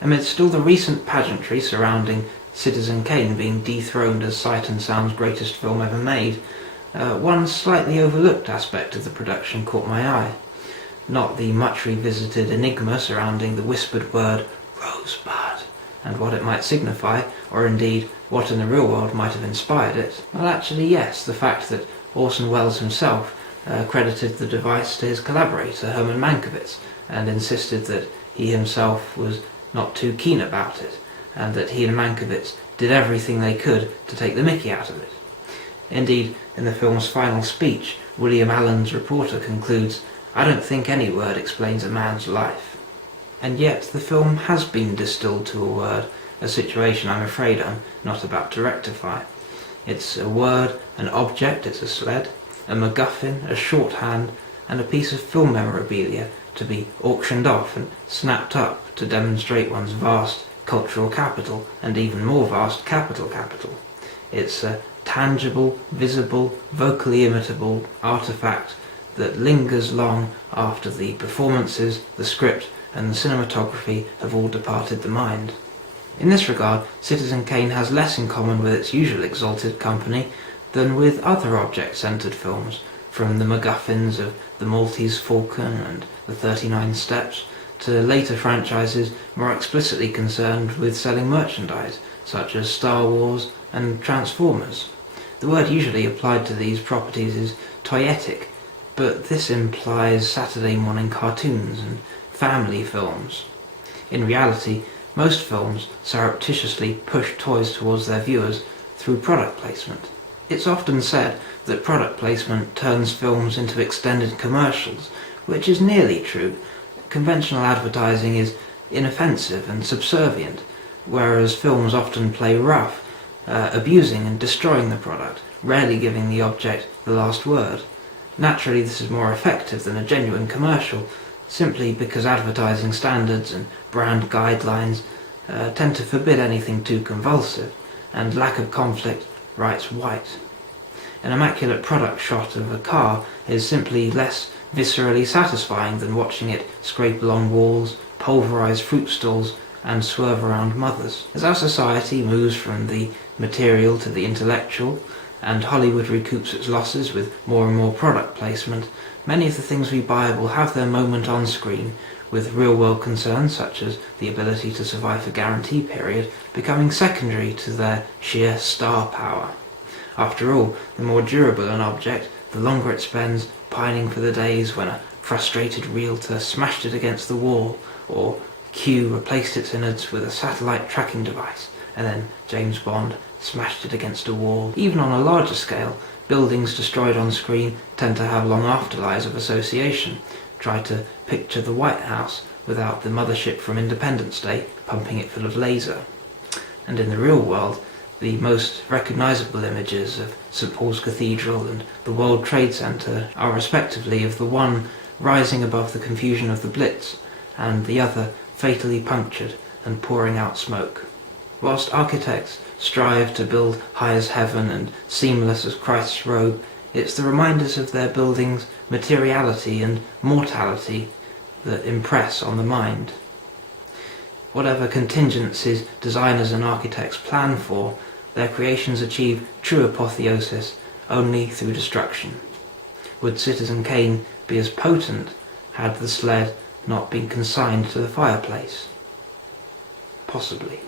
Amidst all the recent pageantry surrounding Citizen Kane being dethroned as Sight and Sound's greatest film ever made, one slightly overlooked aspect of the production caught my eye. Not the much revisited enigma surrounding the whispered word "rosebud" and what it might signify, or indeed what in the real world might have inspired it. Well, actually yes, the fact that Orson Welles himself credited the device to his collaborator Herman Mankiewicz and insisted that he himself was not too keen about it, and that he and Mankiewicz did everything they could to take the mickey out of it. Indeed, in the film's final speech, William Allen's reporter concludes, "I don't think any word explains a man's life." And yet the film has been distilled to a word, a situation I'm afraid I'm not about to rectify. It's a word, an object, it's a sled, a MacGuffin, a shorthand, and a piece of film memorabilia to be auctioned off and snapped up to demonstrate one's vast cultural capital and even more vast capital. It's a tangible, visible, vocally imitable artifact that lingers long after the performances, the script, and the cinematography have all departed the mind. In this regard, Citizen Kane has less in common with its usual exalted company than with other object-centered films, from the MacGuffins of The Maltese Falcon and The 39 Steps, to later franchises more explicitly concerned with selling merchandise, such as Star Wars and Transformers. The word usually applied to these properties is toyetic, but this implies Saturday morning cartoons and family films. In reality, most films surreptitiously push toys towards their viewers through product placement. It's often said that product placement turns films into extended commercials, which is nearly true. Conventional advertising is inoffensive and subservient, whereas films often play rough, abusing and destroying the product, rarely giving the object the last word. Naturally, this is more effective than a genuine commercial, simply because advertising standards and brand guidelines tend to forbid anything too convulsive, and lack of conflict writes white. An immaculate product shot of a car is simply less viscerally satisfying than watching it scrape along walls, pulverize fruit stalls, and swerve around mothers. As our society moves from the material to the intellectual, and Hollywood recoups its losses with more and more product placement, many of the things we buy will have their moment on screen, with real-world concerns such as the ability to survive a guarantee period becoming secondary to their sheer star power. After all, the more durable an object, the longer it spends pining for the days when a frustrated realtor smashed it against the wall, or Q replaced its innards with a satellite tracking device, and then James Bond smashed it against a wall. Even on a larger scale, buildings destroyed on screen tend to have long afterlives of association. Try to picture the White House without the mothership from Independence Day pumping it full of laser. And in the real world, the most recognizable images of St. Paul's Cathedral and the World Trade Center are respectively of the one rising above the confusion of the Blitz, and the other fatally punctured and pouring out smoke. Whilst architects strive to build high as heaven and seamless as Christ's robe, it's the reminders of their buildings' materiality and mortality that impress on the mind. Whatever contingencies designers and architects plan for, their creations achieve true apotheosis only through destruction. Would Citizen Kane be as potent had the sled not been consigned to the fireplace? Possibly.